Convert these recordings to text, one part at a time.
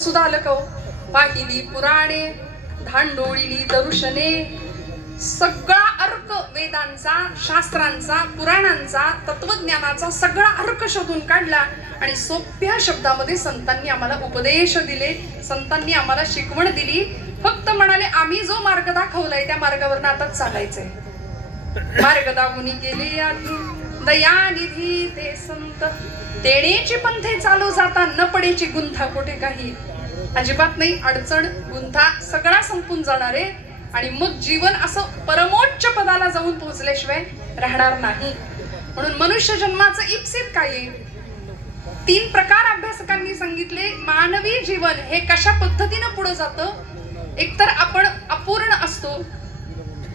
सुद्धा आलं का पाहिली पुराणे धांडोळीली दर्शने सगळा अर्क वेदांचा शास्त्रांचा पुराणांचा तत्वज्ञानाचा सगळा अर्क शोधून काढला आणि सोप्या शब्दामध्ये संतांनी आम्हाला उपदेश दिले. संतांनी आम्हाला शिकवण दिली. फक्त म्हणाले आम्ही जो मार्ग दाखवलाय त्या मार्गावरनं आताच चालायचंय. मार्ग दावुनी गेले दयानिधी ते संत. तेणेची पंथे चालू जाता न पडेची गुंथा कुठे काही? अजिबात नाही अडचण गुंथा सगळा संपून जाणार आहे. आणि मग जीवन असं परमोच्च पदाला जाऊन पोहोचल्याशिवाय राहणार नाही. म्हणून मनुष्य जन्माचं इप्सित काय आहे? तीन प्रकार अभ्यासकांनी सांगितले मानवी जीवन हे कशा पद्धतीनं पुढे जातं? एकतर आपण अपूर्ण असतो.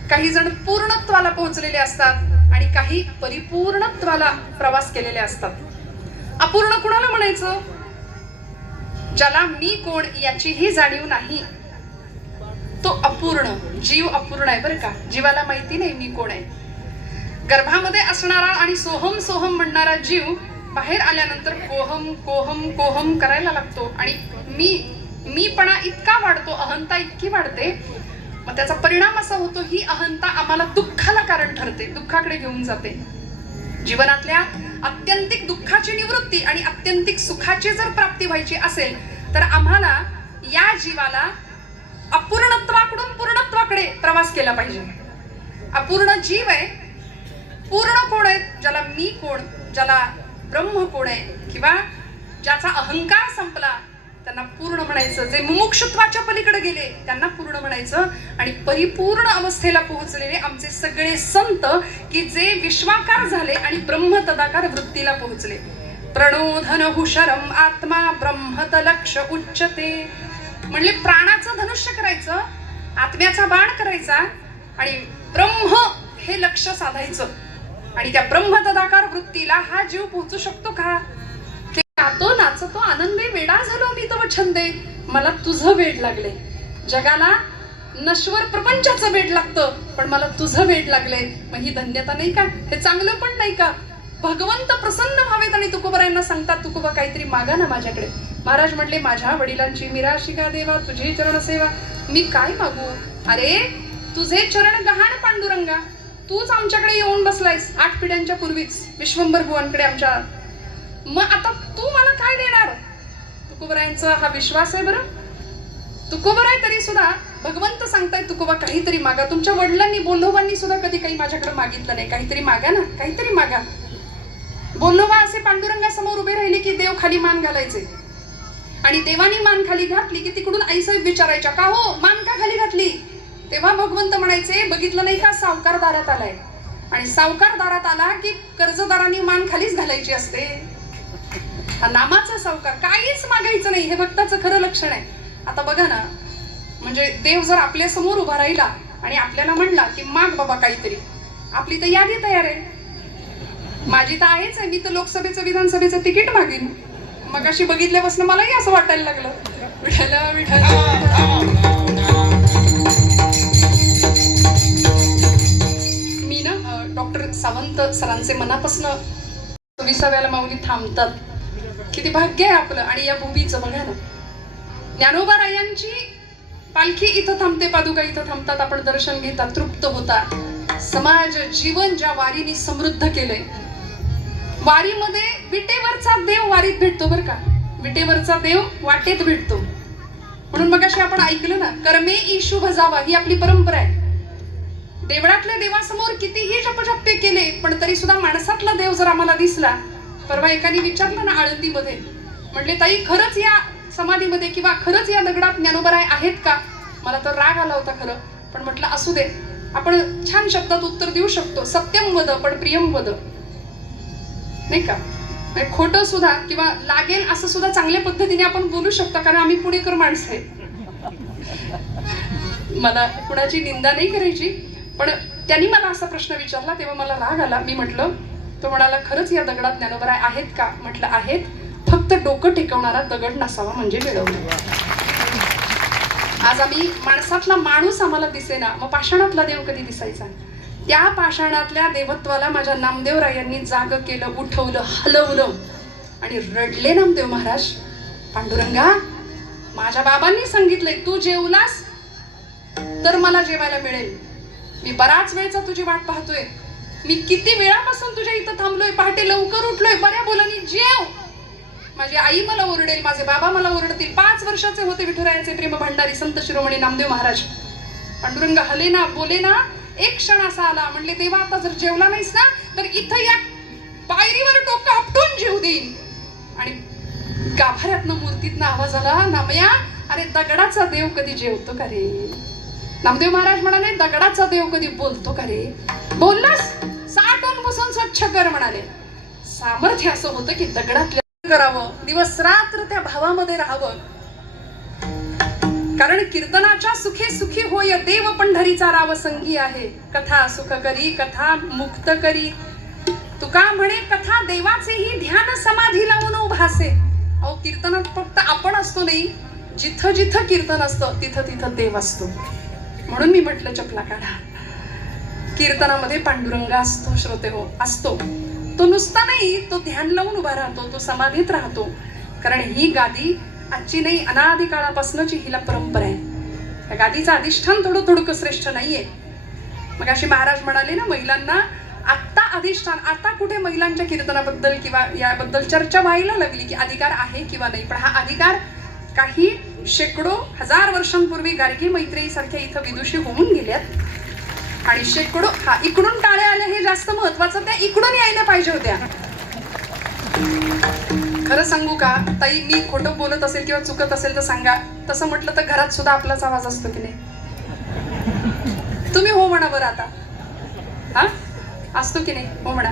काही जण पूर्णत्वाला पोहोचलेले असतात आणि काही परिपूर्णत्वाला प्रवास केलेले असतात. अपूर्ण कुणाला म्हणायचं? ज्याला मी कोण याचीही जाणीव नाही. तो अपूर्ण जीव अपूर्ण आहे बरं का. जीवाला माहिती नाही मी कोण आहे. गर्भामध्ये असणारा आणि सोहम सोहम म्हणणारा जीव बाहेर आल्यानंतर कोहम कोहम कोहम करायला लागतो आणि मी मीपणा इतका वाढतो अहंता इतकी वाढते. मग त्याचा परिणाम असा होतो ही अहंता आम्हाला दुःखाला कारण ठरते दुःखाकडे घेऊन जाते. जीवनातल्या अत्यंतिक दुःखाची निवृत्ती आणि अत्यंतिक सुखाची जर प्राप्ती व्हायची असेल तर आम्हाला या जीवाला अपूर्णत्वाकडून पूर्णत्वाकडे प्रवास केला पाहिजे. अपूर्ण जीव आहे पूर्ण कोण आहे ज्याला मी कोण ज्याला ब्रह्म कोण आहे किंवा ज्याचा अहंकार संपला त्यांना पूर्ण म्हणायचं. जे मुमुक्षत्वाच्या पलीकडे गेले त्यांना पूर्ण म्हणायचं. आणि परिपूर्ण अवस्थेला पोहोचलेले आमचे सगळे संत की जे विश्वाकार झाले आणि ब्रह्म तदाकार वृत्तीला पोहोचले. प्रणोधन हुशरम आत्मा ब्रह्मत लक्ष उच्चते. म्हणले प्राणाचं धनुष्य करायचं आत्म्याचा बाण करायचा आणि ब्रह्म हे लक्ष साधायचं. आणि त्या ब्रह्म तदाकार वृत्तीला हा जीव पोहोचू शकतो का? गातो नाचतो आनंदे वेडा झालो मी तो छंदे. मला तुझं वेड लागले. जगाला नश्वर प्रपंचाचं वेड लागतं पण मला तुझं वेड लागले. मग ही धन्यता नाही का? हे चांगलं पण नाही का? भगवंत प्रसन्न व्हावेत आणि तुकोबरायांना सांगतात तुकोबा काहीतरी मागा ना माझ्याकडे. महाराज म्हटले माझ्या वडिलांची मिराशिका देवा? तुझी चरण सेवा. मी काय मागू? अरे तुझे चरण गहाण पांडुरंगा. तूच आमच्याकडे येऊन बसलायस आठ पिढ्यांच्या पूर्वीच. विश्वंभर भुवांकडे आमच्या मग आता तू मला काय देणार? तुकोबरायांचा हा विश्वास आहे बरं. तुकोबराय तरी सुद्धा भगवंत सांगताय तुकोबा काहीतरी मागा. तुमच्या वडिलांनी बोल्लोबांनी सुद्धा कधी काही माझ्याकडे मागितलं नाही. काहीतरी मागा ना काहीतरी मागा. बोल्लोबा असे पांडुरंगासमोर उभे राहिले की देव खाली मान घालायचे. आणि देवानी मान खाली घातली की तिकडून आईसाहेब विचारायच्या का हो मान का खाली घातली? तेव्हा भगवंत म्हणायचे बघितलं नाही का सावकार दारात आलाय. आणि सावकार दारात आला की कर्जदारांनी मान खालीच घालायची असते. हा नामाचा सावकार. काहीच मागायचं नाही हे भक्ताचं खरं लक्षण आहे. आता बघा ना म्हणजे देव जर आपल्यासमोर उभा राहिला आणि आपल्याला म्हणला की माग बाबा काहीतरी. आपली तर यादी तयार आहे. माझी तर आहेच आहे मी तर लोकसभेचं विधानसभेचं तिकीट मागेन. मग अशी बघितल्यापासून मलाही असं वाटायला लागलं. विठ्ठल विठ्ठल. मी ना डॉक्टर सावंत सरांचे मनापासून विसाव्याला माऊली थांबतात. किती भाग्य आहे आपलं. आणि या भूमीचं बघा ना. ज्ञानोबा रायांची पालखी इथं थांबते पादुका इथं थांबतात. आपण दर्शन घेतात तृप्त होता समाज जीवन ज्या वारीने समृद्ध केलंय. वारीमध्ये विटेवरचा देव वारीत भेटतो बरं का. विटेवरचा देव वाटेत भेटतो. म्हणून मग अशी आपण ऐकलं ना कर्मे ईशू भजावा ही आपली परंपरा आहे. देवळातल्या देवासमोर कितीही जपजप्पे केले पण तरी सुद्धा माणसातला देव जर आम्हाला दिसला परवा एकाने विचारलं ना आळंदीमध्ये. म्हणले ताई खरंच या समाधीमध्ये किंवा खरंच या दगडात ज्ञानोबराय आहेत का? मला तर राग आला होता खरं पण म्हटलं असू दे. आपण छान शब्दात उत्तर देऊ शकतो. सत्यम वद पण प्रियम वद. नाही का? म्हणजे खोटं सुद्धा किंवा लागेल असं सुद्धा चांगल्या पद्धतीने आपण बोलू शकतो कारण आम्ही पुणेकर माणसं आहे. मला कुणाची निंदा नाही करायची पण त्यांनी मला असा प्रश्न विचारला तेव्हा मला राग आला. मी म्हटलं तो म्हणाला खरंच या दगडात ज्ञानोबराय आहेत का? म्हटलं आहेत. फक्त डोकं टेकवणारा दगड नसावा म्हणजे मिळवलं आज आम्ही माणसातला माणूस आम्हाला दिसेना मग पाषाणातला देव कधी दिसायचा? त्या पाषाणातल्या देवत्वाला माझ्या नामदेवरायांनी जाग केलं उठवलं हलवलं. आणि रडले नामदेव महाराज पांडुरंगा माझ्या बाबांनी सांगितलंय तू जेवलास तर मला जेवायला मिळेल. मी बराच वेळचा तुझी वाट पाहतोय. मी किती वेळापासून तुझ्या इथं थांबलोय पहाटे लवकर उठलोय बऱ्या बोलानी जेव. माझी आई मला ओरडेल माझे बाबा मला ओरडतील. पाच वर्षाचे होते विठुरायांचे प्रेम भंडारी संत शिरोमणी नामदेव महाराज. पांडुरंग हले ना बोले ना एक क्षण असा आला म्हणले देवा आता जर जेवला नाहीस ना तर इथं या पायरीवर डोकं आपटून जेव देईन. आणि गाभाऱ्यातनं मूर्तीतनं आवाज आला नामया अरे दगडाचा देव कधी जेवतो का रे? नामदेव महाराज म्हणाले दगडाचा देव कधी बोलतो का रे? बोललास? पुसून म्हणाले सामर्थ्य असं होतं की दगडातलं करावं दिवस रात्र त्या भावामध्ये राहावं. कारण कीर्तनाच्या सुखे सुखी होय देव पंढरीचा राव संगी आहे. कथा सुख करी कथा मुक्त करी. तुका म्हणे कथा देवाचेही ध्यान समाधी लावून उभासे अहो कीर्तनात फक्त आपण असतो नाही जिथं जिथं कीर्तन असतं तिथं तिथं देव असतो. म्हणून मी म्हटलं चपला काढा. कीर्तनामध्ये पांडुरंग असतो श्रोते हो असतो. तो नुसता नाही तो ध्यान लावून उभा राहतो तो समाधीत राहतो. कारण ही गादी आजची नाही अनादी काळापासूनची हिला परंपरा आहे. त्या गादीचं अधिष्ठान थोडं थोडं श्रेष्ठ नाहीये. मग अशी महाराज म्हणाले ना महिलांना आत्ता अधिष्ठान आता कुठे महिलांच्या कीर्तनाबद्दल किंवा याबद्दल चर्चा व्हायला लागली की अधिकार आहे किंवा नाही? पण हा अधिकार काही शेकडो हजार वर्षांपूर्वी गार्गी मैत्रेयीसारख्या इथं विदुषी होऊन गेल्यात. आणि शेकडो हा इकडून टाळ्या आल्या हे जास्त महत्वाचं त्या इकडून यायला पाहिजे होत्या. खरं सांगू का? ताई मी खोटं बोलत असेल किंवा चुकत असेल तर सांगा. तसं म्हटलं तर घरात सुद्धा आपलाच आवाज असतो की नाही? तुम्ही हो म्हणा बरं आता. हा? असतो की नाही? हो म्हणा.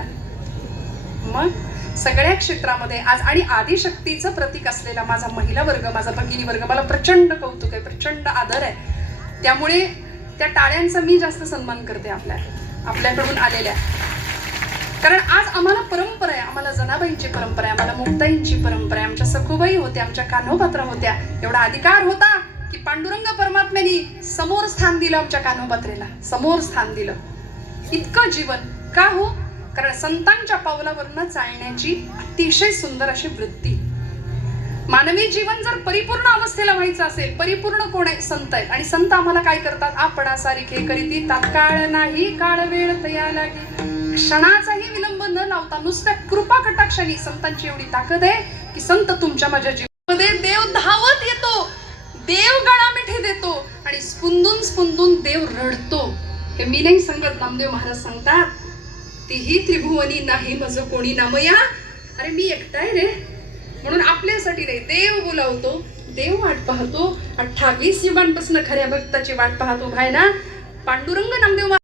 मग सगळ्या क्षेत्रामध्ये आज आणि आदिशक्तीचं प्रतीक असलेला माझा महिला वर्ग माझा भगिनी वर्ग मला प्रचंड कौतुक आहे प्रचंड आदर आहे. त्यामुळे त्या टाळ्यांचा मी जास्त सन्मान करते आपल्या आपल्याकडून आलेल्या. कारण आज आम्हाला परंपरा आहे. आम्हाला जनाबाईंची परंपरा आहे. आम्हाला मुक्ताईंची परंपरा आहे. आमच्या सखूबाई होत्या आमच्या कान्होपात्रा होत्या. एवढा अधिकार होता की पांडुरंग परमात्म्यानी समोर स्थान दिलं आमच्या कान्होपात्रेला. समोर स्थान दिलं. इतकं जीवन. का हो? कारण संतांच्या पावलावरनं चालण्याची अतिशय सुंदर अशी वृत्ती. मानवी जीवन जर परिपूर्ण अवस्थेला व्हायचं असेल परिपूर्ण कोण आहे? संत आहेत. आणि संत आम्हाला काय करतात? आपण सारिखे करीती तात्काळ नाही काळ वेळ तया लागे क्षणाचाही विलंब न लावता नुसत्या कृपा कटाक्षाने संतांची एवढी ताकद आहे की संत तुमच्या माझ्या जीवनामध्ये देव धावत येतो देव गळा मिठी देतो आणि स्पुंदून स्पुंदून देव रडतो. हे मी नाही सांगत नामदेव महाराज सांगतात तीही त्रिभुवनी नाही माझं कोणी नामया. अरे मी एकटाय रे. म्हणून आपल्यासाठी नाही देव बोलावतो देव वाट पाहतो. अठ्ठावीस युगांपासून खऱ्या भक्ताची वाट पाहतो. भाय ना पांडुरंग नामदेव